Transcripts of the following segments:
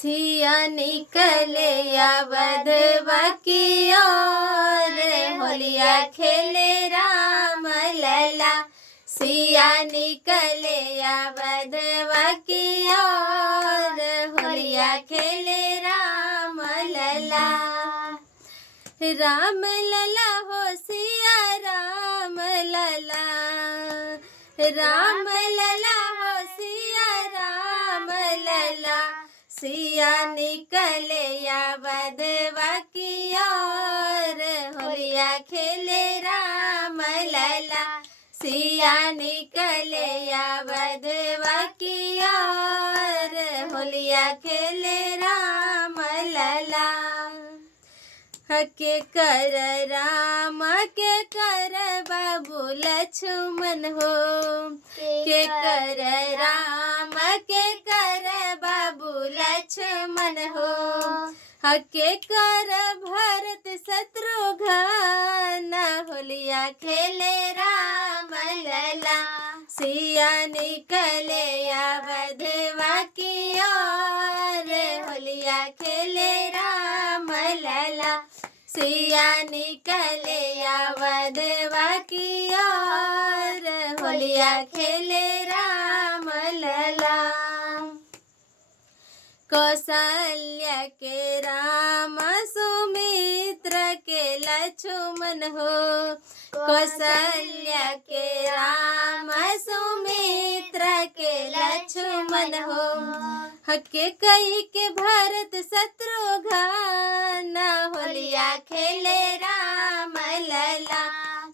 सिया निकले या बधवा की ओर, होलिया खेले राम लला। सिया निकले या बधवा की ओर, होलिया खेले राम लला। राम लला हो सिया राम लला, राम लला हो सिया राम लला। सिया निकले या बधवा की ओर, होलिया खेले राम लला। सिया निकले या बधवा की ओर, होलिया खेले राम लला। के कर राम के कर बाबू लक्ष्मण हो, के कर राम के कर बाबू लक्ष्मण हो। के कर भरत शत्रुघ्न, होलिया खेले राम लला। सिया निकले या बधवा की ओर, होलिया खेले राम लला। सिया निकले या बधवा की ओर, होलिया खेले राम लला। कौशल्या के राम सुमित्र के लक्ष्मण हो, कौशल्या के राम सुमित्र के लक्ष्मण हो। के कई के भरत शत्रुघ्न, होलिया खेले राम लला।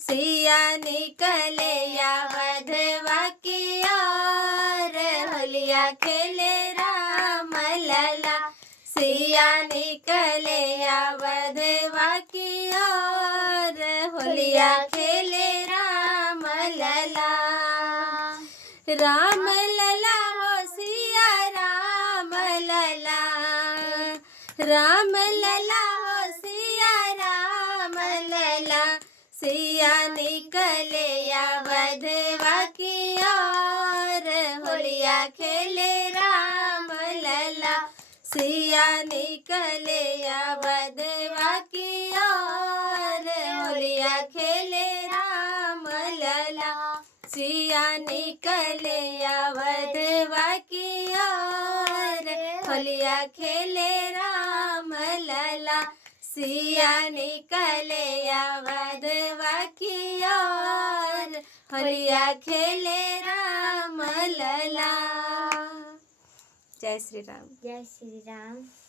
सिया निकले या बधवा की ओर, होलिया खेले राम लला। सिया निकले या बधवा की ओर, होलिया खेले राम लला। राम लला हो सिया राम लला, राम लला हो सिया राम लला। सिया निकले या बधवा की ओर, होलिया खेले राम लला। सिया निकले या बधवा की ओर, होलिया खेले राम लला। सिया निकले या बधवा की ओर, होलिया खेले राम लला। सिया निकले या बधवा की ओर, होलिया खेले राम लला। जय श्री राम। जय श्री राम।